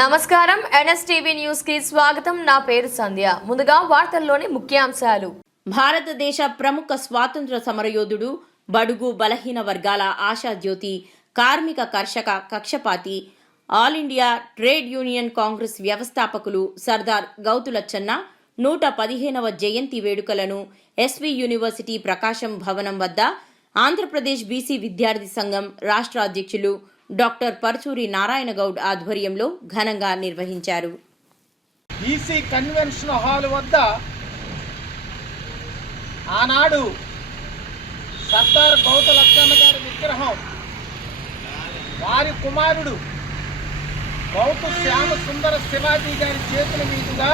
నమస్కారం. ఎన్ఎస్టీవీ న్యూస్కి స్వాగతం. నా పేరు సంధ్య. ముందుగా వార్తల్లోని ముఖ్యాంశాలు. భారతదేశ ప్రముఖ స్వాతంత్ర సమరయోధుడు బడుగు బలహీన వర్గాల ఆశాజ్యోతి కార్మిక కర్షక కక్షపాతి all India trade union congress వ్యవస్థాపకులు సర్దార్ గౌతులచ్చన్న నూట పదిహేనవ జయంతి వేడుకలను ఎస్వి యూనివర్సిటీ ప్రకాశం భవనం వద్ద ఆంధ్రప్రదేశ్ బీసీ విద్యార్థి సంఘం రాష్ట్ర అధ్యక్షులు డాక్టర్ పరచూరి నారాయణ గౌడ్ ఆధ్వర్యంలో ఘనంగా నిర్వహించారు. ఈసీ కన్వెన్షన్ హాల్ వద్ద ఆనాడు సర్దార్ గౌత లక్ష్మణ గారి విగ్రహం వారి కుమారుడు గౌతు శ్యామ సుందర శివాజీ గారి చేతుల మీదుగా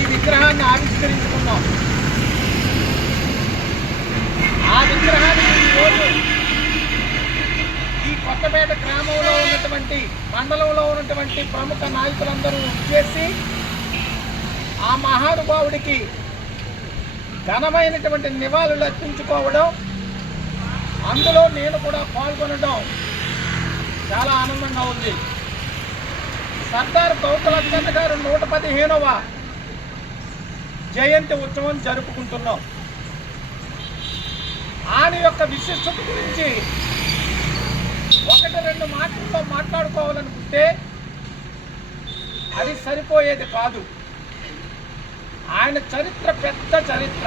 ఈ విగ్రహాన్ని ఆవిష్కరించుకున్నాం. ఆ విగ్రహాన్ని ఈరోజు కొత్తపేట గ్రామంలో ఉన్నటువంటి మండలంలో ఉన్నటువంటి ప్రముఖ నాయకులందరూ చేసి ఆ మహానుభావుడికి ఘనమైనటువంటి నివాళులు అర్పించుకోవడం అందులో నేను కూడా పాల్గొనడం చాలా ఆనందంగా ఉంది. సర్దార్ గౌతలచంద్ గారు నూట పదిహేనవ జయంతి ఉత్సవం జరుపుకుంటున్నాం. ఆయన యొక్క విశిష్టత గురించి ఒకటి రెండు మాటలతో మాట్లాడుకోవాలనుకుంటే అది సరిపోయేది కాదు. ఆయన చరిత్ర పెద్ద చరిత్ర.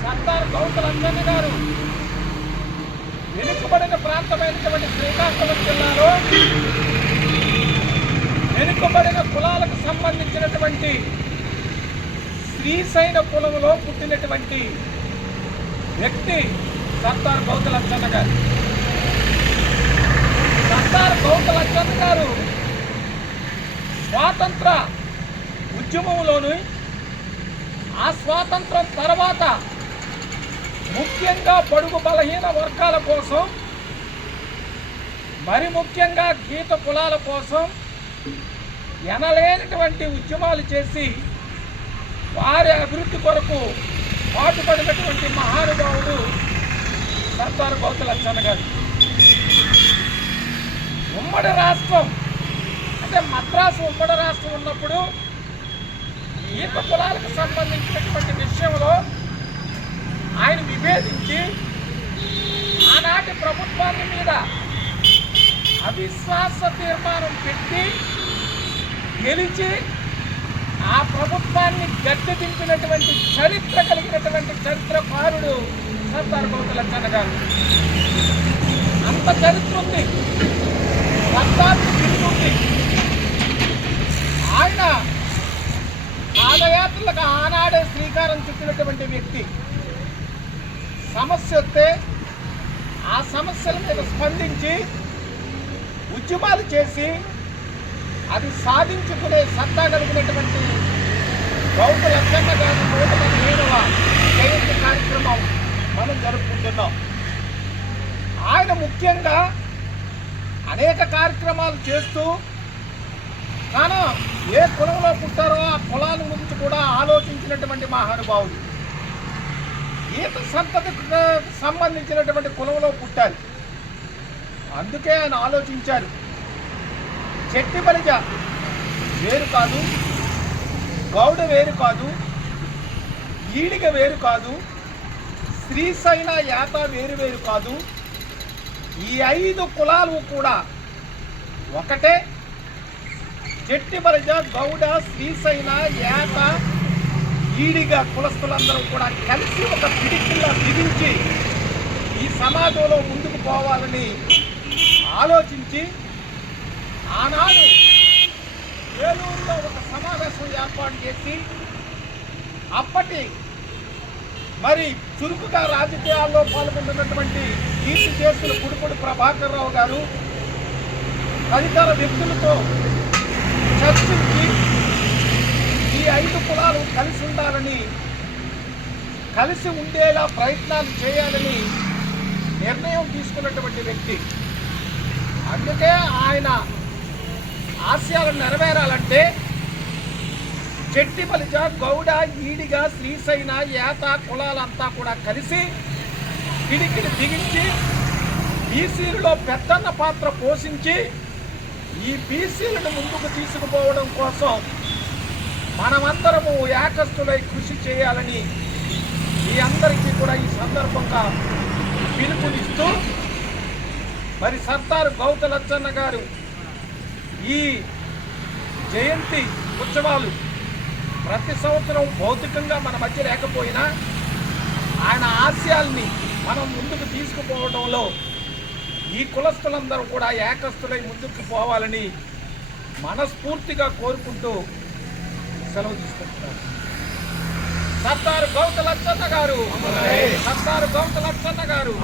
సర్దార్ గౌతలంజన్ గారు వెనుకబడిన ప్రాంతమైనటువంటి శ్రీకాకుళం జిల్లాలో వెనుకబడిన కులాలకు సంబంధించినటువంటి శ్రీశైన కులంలో పుట్టినటువంటి వ్యక్తి సర్దార్ లక్ష్మణ గారు. సర్దార్ లక్ష్మణ గారు స్వాతంత్ర ఉద్యమంలోను ఆ స్వాతంత్రం తర్వాత ముఖ్యంగా పొడుగు బలహీన వర్గాల కోసం మరి ముఖ్యంగా గీత కులాల కోసం ఎనలేనటువంటి ఉద్యమాలు చేసి వారి అభివృద్ధి కొరకు పాటుపడినటువంటి మహానుభావుడు సర్దార్ గౌతలచ్చన్న గారు ఉమ్మడి రాష్ట్రం అంటే మద్రాసు ఉమ్మడి రాష్ట్రం ఉన్నప్పుడు ఈత కులాలకు సంబంధించినటువంటి విషయంలో ఆయన విభేదించి ఆనాటి ప్రభుత్వాన్ని మీద అవిశ్వాస తీర్మానం పెట్టి గెలిచి ఆ ప్రభుత్వాన్ని గట్టి దింపినటువంటి చరిత్ర కలిగినటువంటి చరిత్రకారుడు సర్దార్ గౌతలచ్చన్న గారు అంత చరిత్ర ఉంది సర్దార్ ఉంది ఆయన పాదయాత్రలకు ఆనాడే శ్రీకారం చుట్టినటువంటి వ్యక్తి. సమస్య వస్తే ఆ సమస్యల మీద స్పందించి ఉద్యమాలు చేసి అది సాధించుకునే సత్తా కలిగినటువంటి గౌతమ లక్షణ గారి నూట పదిహేనవ జయంతి కార్యక్రమం. మనం జరుపుకుంటున్నాం. ఆయన ముఖ్యంగా అనేక కార్యక్రమాలు చేస్తూ తాను ఏ కులంలో పుట్టారో ఆ కులాల గురించి కూడా ఆలోచించినటువంటి మహానుభావుడు. ఈత సంతతికి సంబంధించినటువంటి కులంలో పుట్టారు. అందుకే ఆయన ఆలోచించారు. చెట్టి బలిజ వేరు కాదు గౌడ వేరు కాదు ఈడిగ వేరు కాదు శ్రీశైన యాత వేరు వేరు కాదు. ఈ ఐదు కులాలు కూడా ఒకటే. చెట్టి బలజ గౌడ శ్రీశైన యాత ఈడిగా కులస్తులందరూ కూడా కలిసి ఒక పిడికిల్లా బిగించి ఈ సమాజంలో ముందుకు పోవాలని ఆలోచించి ఆనాడు ఏలూరులో ఒక సమావేశం ఏర్పాటు చేసి అప్పటి మరి చురుకుగా రాజకీయాల్లో పాల్గొంటున్నటువంటి కీర్తి చేసిన కుడుపుడు ప్రభాకర్ రావు గారు తదితర వ్యక్తులతో చర్చించి ఈ ఐదు కులాలు కలిసి ఉండాలని కలిసి ఉండేలా ప్రయత్నాలు చేయాలని నిర్ణయం తీసుకున్నటువంటి వ్యక్తి. అందుకే ఆయన ఆశయాలు నెరవేరాలంటే చెట్టి బలిజ గౌడ ఈడిగా శ్రీశైన ఏత కులాలంతా కూడా కలిసి పిడికిని బిగించి బీసీలలో పెద్దన్న పాత్ర పోషించి ఈ బీసీలను ముందుకు తీసుకుపోవడం కోసం మనమందరము ఏకస్తులై కృషి చేయాలని మీ అందరికీ కూడా ఈ సందర్భంగా పిలుపునిస్తూ మరి సర్దార్ గౌత లచ్చన్న గారు ఈ జయంతి ఉత్సవాలు ప్రతి సంవత్సరం భౌతికంగా మన మధ్య లేకపోయినా ఆయన ఆశయాల్ని మనం ముందుకు తీసుకుపోవడంలో ఈ కులస్తులందరూ కూడా ఏకస్తులై ముందుకు పోవాలని మనస్ఫూర్తిగా కోరుకుంటూ సెలవు తీసుకుంటున్నారు సర్దారు గౌత లచ్చన్న గారు. సర్దారు గౌత లచ్చన్న గారు.